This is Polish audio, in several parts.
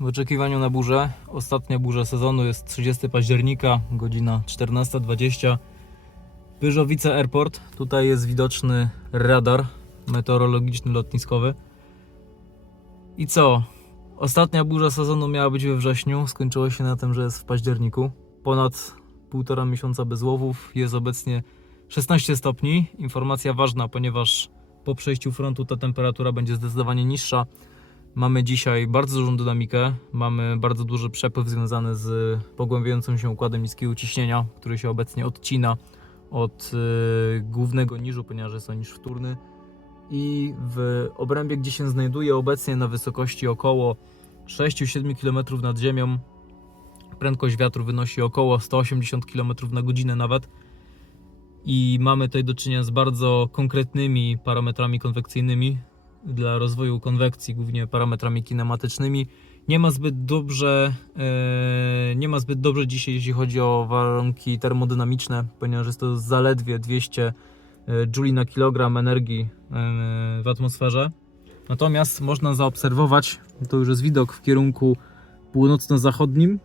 w oczekiwaniu na burzę. Ostatnia burza sezonu jest 30 października, godzina 14.20. Wyżowice Airport. Tutaj jest widoczny radar meteorologiczny lotniskowy. I co? Ostatnia burza sezonu miała być we wrześniu, skończyło się na tym, że jest w październiku. Ponad półtora miesiąca bez łowów, jest obecnie 16 stopni. Informacja ważna, ponieważ po przejściu frontu ta temperatura będzie zdecydowanie niższa. Mamy dzisiaj bardzo dużą dynamikę, mamy bardzo duży przepływ związany z pogłębiającym się układem niskiego ciśnienia, który się obecnie odcina od y, głównego niżu, ponieważ jest to niż wtórny. I w obrębie, gdzie się znajduje obecnie na wysokości około 6-7 km nad ziemią, prędkość wiatru wynosi około 180 km na godzinę nawet. I mamy tutaj do czynienia z bardzo konkretnymi parametrami konwekcyjnymi dla rozwoju konwekcji, głównie parametrami kinematycznymi. Nie ma zbyt dobrze, e, nie ma zbyt dobrze dzisiaj, jeśli chodzi o warunki termodynamiczne, ponieważ jest to zaledwie 200 Joule na kilogram energii e, w atmosferze. Natomiast można zaobserwować, to już jest widok w kierunku północno-zachodnim,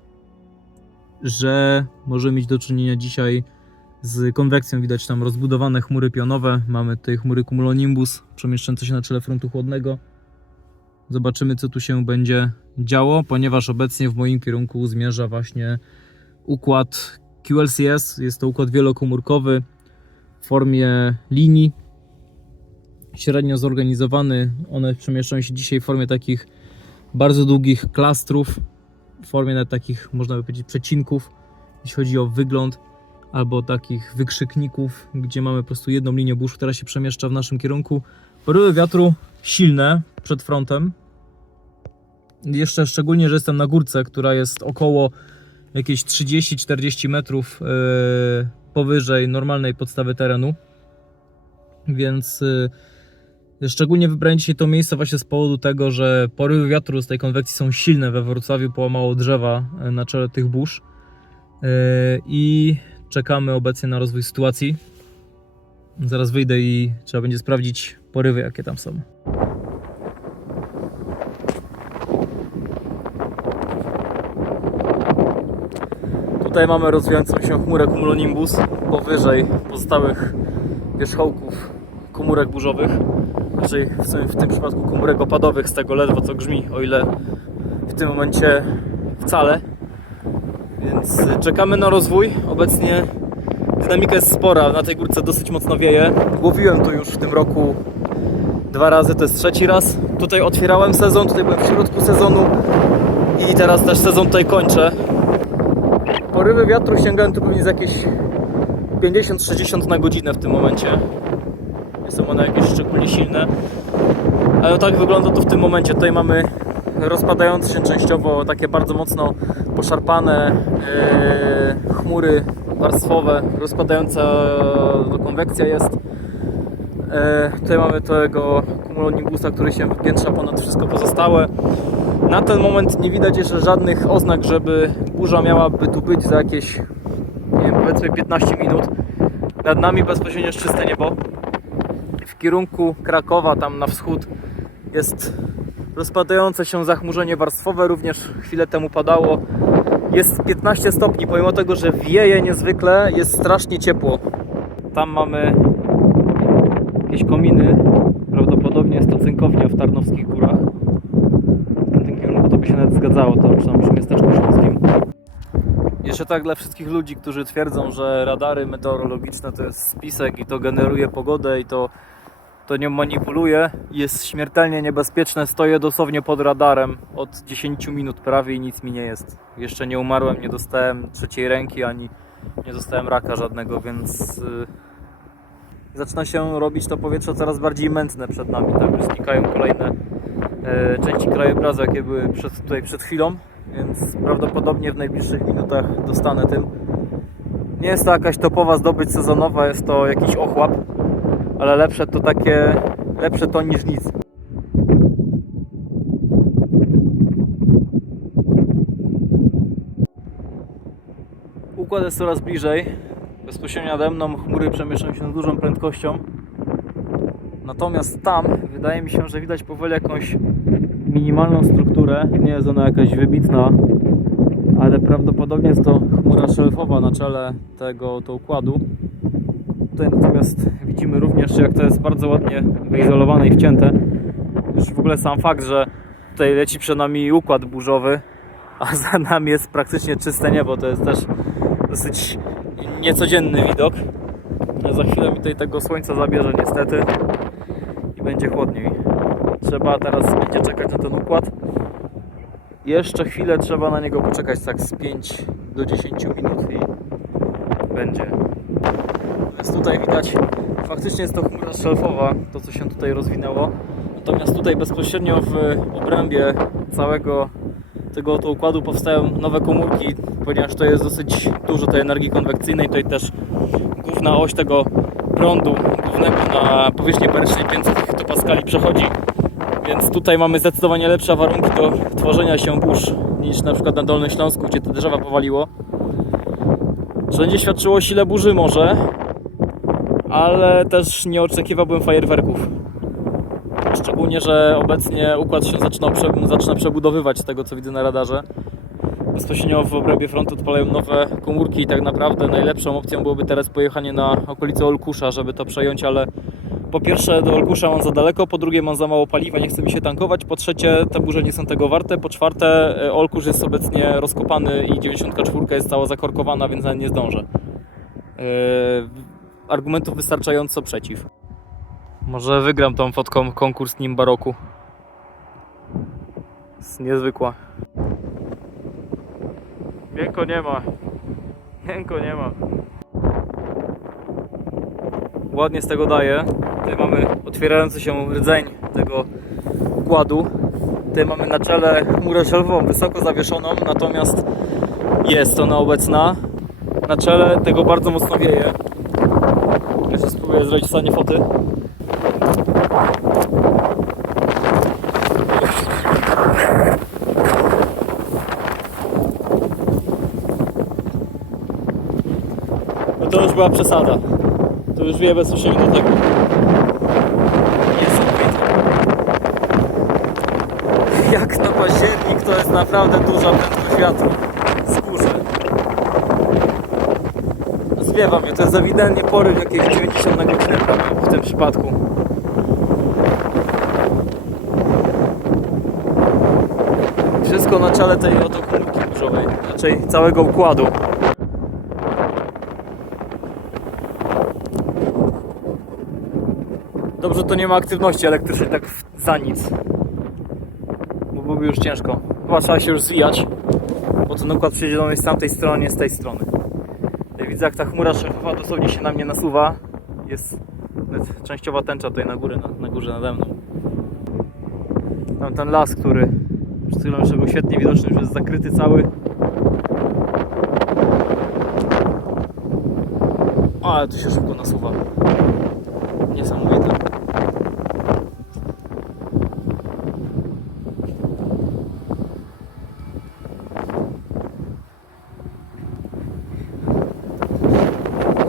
że możemy mieć do czynienia dzisiaj z konwekcją. Widać tam rozbudowane chmury pionowe. Mamy tutaj chmury cumulonimbus przemieszczające się na czele frontu chłodnego. Zobaczymy, co tu się będzie działo, ponieważ obecnie w moim kierunku zmierza właśnie układ QLCS. Jest to układ wielokomórkowy w formie linii, średnio zorganizowany. One przemieszczają się dzisiaj w formie takich bardzo długich klastrów, w formie takich, można by powiedzieć, przecinków, jeśli chodzi o wygląd, albo takich wykrzykników, gdzie mamy po prostu jedną linię burz, która się przemieszcza w naszym kierunku. Porywy wiatru silne przed frontem. Jeszcze szczególnie, że jestem na górce, która jest około jakieś 30-40 metrów yy, powyżej normalnej podstawy terenu. Więc yy, szczególnie wybrałem dzisiaj to miejsce właśnie z powodu tego, że porywy wiatru z tej konwekcji są silne. We Wrocławiu połamało drzewa yy, na czele tych burz. Yy, I czekamy obecnie na rozwój sytuacji. Zaraz wyjdę i trzeba będzie sprawdzić porywy, jakie tam są. Tutaj mamy rozwijającą się chmurę cumulonimbus powyżej pozostałych wierzchołków komórek burzowych. Raczej sumie w tym przypadku komórek opadowych, z tego ledwo co grzmi, o ile w tym momencie wcale. Więc czekamy na rozwój. Obecnie dynamika jest spora, na tej górce dosyć mocno wieje. Łowiłem tu już w tym roku dwa razy, to jest trzeci raz. Tutaj otwierałem sezon, tutaj byłem w środku sezonu i teraz też sezon tutaj kończę. Porywy wiatru sięgają tu pewnie z jakieś 50-60 na godzinę w tym momencie. Nie są one jakieś szczególnie silne. Ale tak wygląda to w tym momencie. Tutaj mamy rozpadające się częściowo takie bardzo mocno poszarpane yy, chmury warstwowe, rozpadająca no, konwekcja jest. Yy, tutaj mamy tego cumulonimbusa, który się wypiętrza ponad wszystko pozostałe. Na ten moment nie widać jeszcze żadnych oznak, żeby burza miałaby tu być za jakieś, nie wiem, powiedzmy 15 minut. Nad nami bezpośrednio jest czyste niebo. W kierunku Krakowa, tam na wschód, jest rozpadające się zachmurzenie warstwowe, również chwilę temu padało. Jest 15 stopni, pomimo tego, że wieje niezwykle, jest strasznie ciepło. Tam mamy jakieś kominy, prawdopodobnie jest to cynkownia w Tarnowskich Górach. W tym kierunku to by się nawet zgadzało, to tam przy miasteczku śląskim. Jeszcze tak dla wszystkich ludzi, którzy twierdzą, że radary meteorologiczne to jest spisek i to generuje pogodę i to to nią manipuluje jest śmiertelnie niebezpieczne. Stoję dosłownie pod radarem od 10 minut prawie i nic mi nie jest. Jeszcze nie umarłem, nie dostałem trzeciej ręki ani nie dostałem raka żadnego, więc yy, zaczyna się robić to powietrze coraz bardziej mętne przed nami. Tak już znikają kolejne yy, części krajobrazu, jakie były przed, tutaj przed chwilą, więc prawdopodobnie w najbliższych minutach dostanę tym. Nie jest to jakaś topowa zdobycz sezonowa, jest to jakiś ochłap ale lepsze to takie, lepsze to niż nic. Układ jest coraz bliżej. Bezpośrednio nade mną chmury przemieszczają się z dużą prędkością. Natomiast tam wydaje mi się, że widać powoli jakąś minimalną strukturę. Nie jest ona jakaś wybitna, ale prawdopodobnie jest to chmura szelfowa na czele tego to układu. Tutaj natomiast widzimy również, jak to jest bardzo ładnie wyizolowane i wcięte. Już w ogóle sam fakt, że tutaj leci przed nami układ burzowy, a za nami jest praktycznie czyste niebo, to jest też dosyć niecodzienny widok. Za chwilę mi tutaj tego słońca zabierze niestety i będzie chłodniej. Trzeba teraz będzie czekać na ten układ. Jeszcze chwilę trzeba na niego poczekać, tak z 5 do 10 minut i będzie. Więc tutaj widać, faktycznie jest to chmura szelfowa, to co się tutaj rozwinęło. Natomiast tutaj bezpośrednio w obrębie całego tego oto układu powstają nowe komórki, ponieważ to jest dosyć dużo tej energii konwekcyjnej. Tutaj też główna oś tego prądu głównego na powierzchni powietrznej 500 hektopaskali przechodzi. Więc tutaj mamy zdecydowanie lepsze warunki do tworzenia się burz niż na przykład na Dolnym Śląsku, gdzie te drzewa powaliło. Wszędzie świadczyło sile burzy może, ale też nie oczekiwałbym fajerwerków. Szczególnie, że obecnie układ się zaczyna, zaczyna przebudowywać z tego co widzę na radarze. Bezpośrednio w obrębie frontu odpalają nowe komórki i tak naprawdę najlepszą opcją byłoby teraz pojechanie na okolice Olkusza, żeby to przejąć, ale po pierwsze do Olkusza mam za daleko, po drugie mam za mało paliwa, nie chce mi się tankować, po trzecie te burze nie są tego warte, po czwarte e, Olkusz jest obecnie rozkopany i 94 jest cała zakorkowana, więc nie zdążę. Yy, argumentów wystarczająco przeciw. Może wygram tą fotką konkurs Nimba roku. Jest niezwykła. Miękko nie ma. Miękko nie ma. Ładnie z tego daje. Tutaj mamy otwierający się rdzeń tego układu. Tutaj mamy na czele chmurę szelfową wysoko zawieszoną, natomiast jest ona obecna. Na czele tego bardzo mocno wieje. Spróbuję zrobić stanie foty. No to już była przesada. To już wie bezpośrednio do tego. Jak na październik to jest naprawdę duża prędkość wiatru. Z górzy. Zwiewa mnie, to jest ewidentnie poryw jakieś 90 na godzinę prawie w tym przypadku. Wszystko na czele tej oto komórki burzowej, raczej całego układu. Dobrze, to nie ma aktywności elektrycznej tak za nic. Bo byłoby już ciężko. Chyba trzeba się już zwijać, bo ten układ przejdziony jest z tamtej strony, z tej strony. Widzę jak ta chmura szefowa dosłownie się na mnie nasuwa. Jest nawet częściowa tęcza tutaj na górę, na, na górze nade mną. Tam ten las, który przed chwilą jeszcze był świetnie widoczny, już jest zakryty cały. O, ale tu się szybko nasuwa. Niesamowite.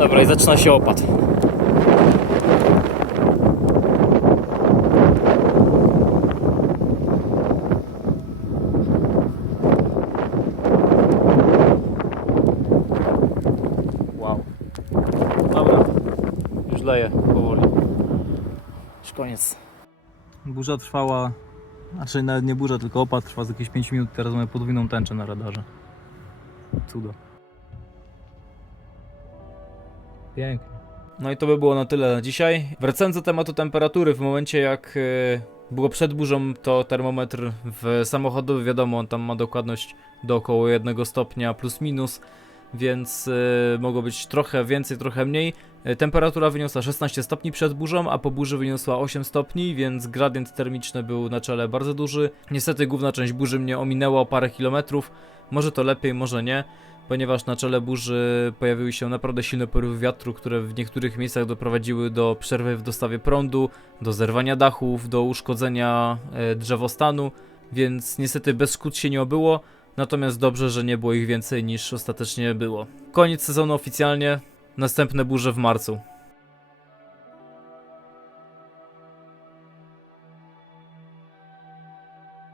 Dobra, i zaczyna się opad. Wow. Dobra, już leje powoli. Już koniec. Burza trwała, znaczy nawet nie burza, tylko opad trwa z jakieś 5 minut. Teraz mamy podwójną tęczę na radarze. Cudo. Pięknie. No i to by było na tyle na dzisiaj. Wracając do tematu temperatury, w momencie jak e, było przed burzą, to termometr w samochodowy, wiadomo, on tam ma dokładność do około 1 stopnia plus minus, więc e, mogło być trochę więcej, trochę mniej. E, Temperatura wyniosła 16 stopni przed burzą, a po burzy wyniosła 8 stopni, więc gradient termiczny był na czele bardzo duży. Niestety główna część burzy mnie ominęła o parę kilometrów. Może to lepiej, może nie, ponieważ na czele burzy pojawiły się naprawdę silne porywy wiatru, które w niektórych miejscach doprowadziły do przerwy w dostawie prądu, do zerwania dachów, do uszkodzenia e, drzewostanu, więc niestety bez szkód się nie obyło. Natomiast dobrze, że nie było ich więcej niż ostatecznie było. Koniec sezonu oficjalnie, następne burze w marcu.